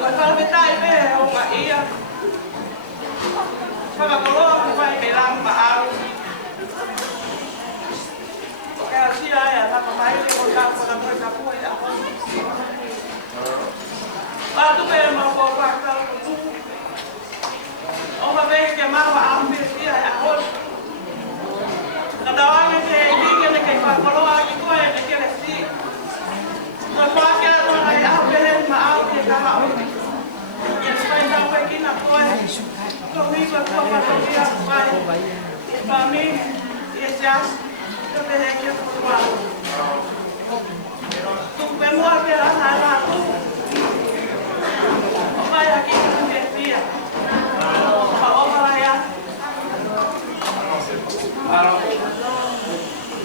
Koe whalmetai mehe honga ia. Whakakoloa ku whai me lampa au. Kaya sia ea tapa mai te ko tāpua na koe kapua i ako. Pātu mea mau kua whakatau ku muku. O hawea ke mawa ampir sia e ako. Katawange te hinga ne kei whakakoloa ki koe e te kere si. Koe whakea tona i au pehen ma au ke kaha o. Ia te whai tau e kina koe. Ko miwa kua whakakea whai. E whami, e sias. Ko pene kia kua. Tupe mua ke rana e rā tu. O mai a ki ka ke pia. Pa o maraya. Halo.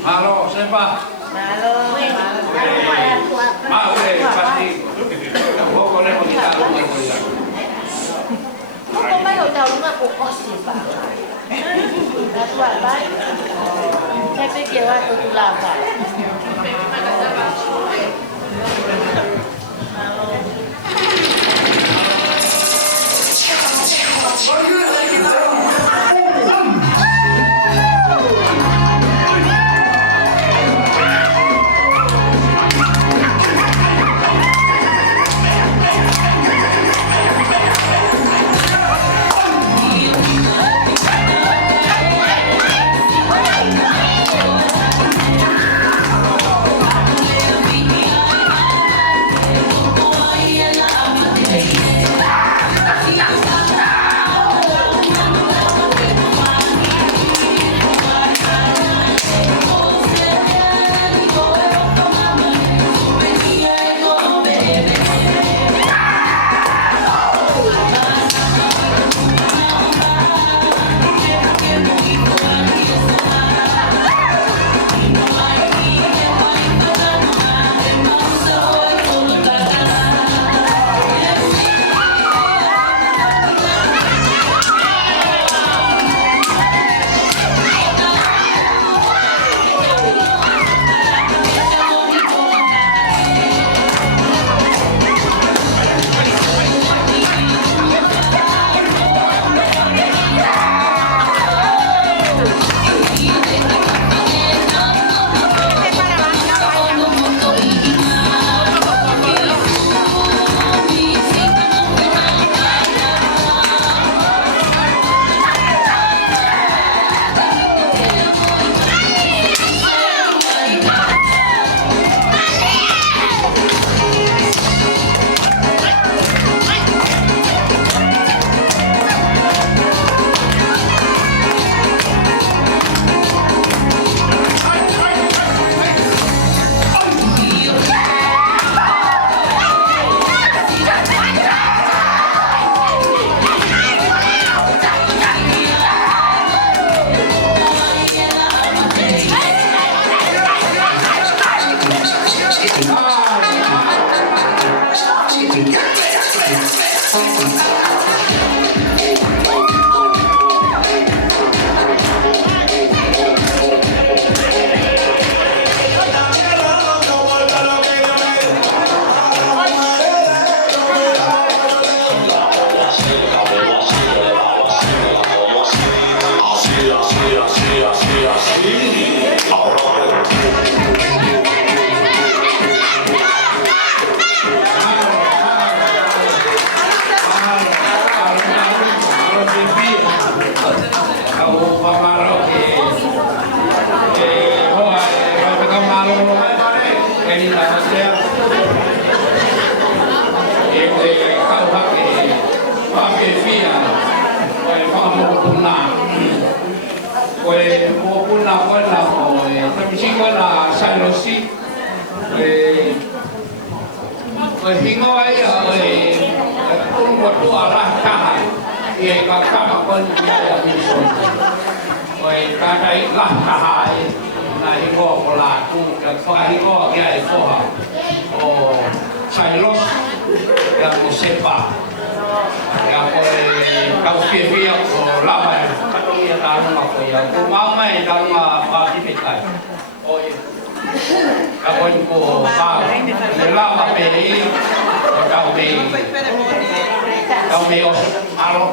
Halo, sepa. Halo. Maure, pasti. Poco le hemos quitado una cosa. Kung may hotel nga po kasi ba? Natwa ba? Sabi kaya tutula ba? Kau meo. Alo.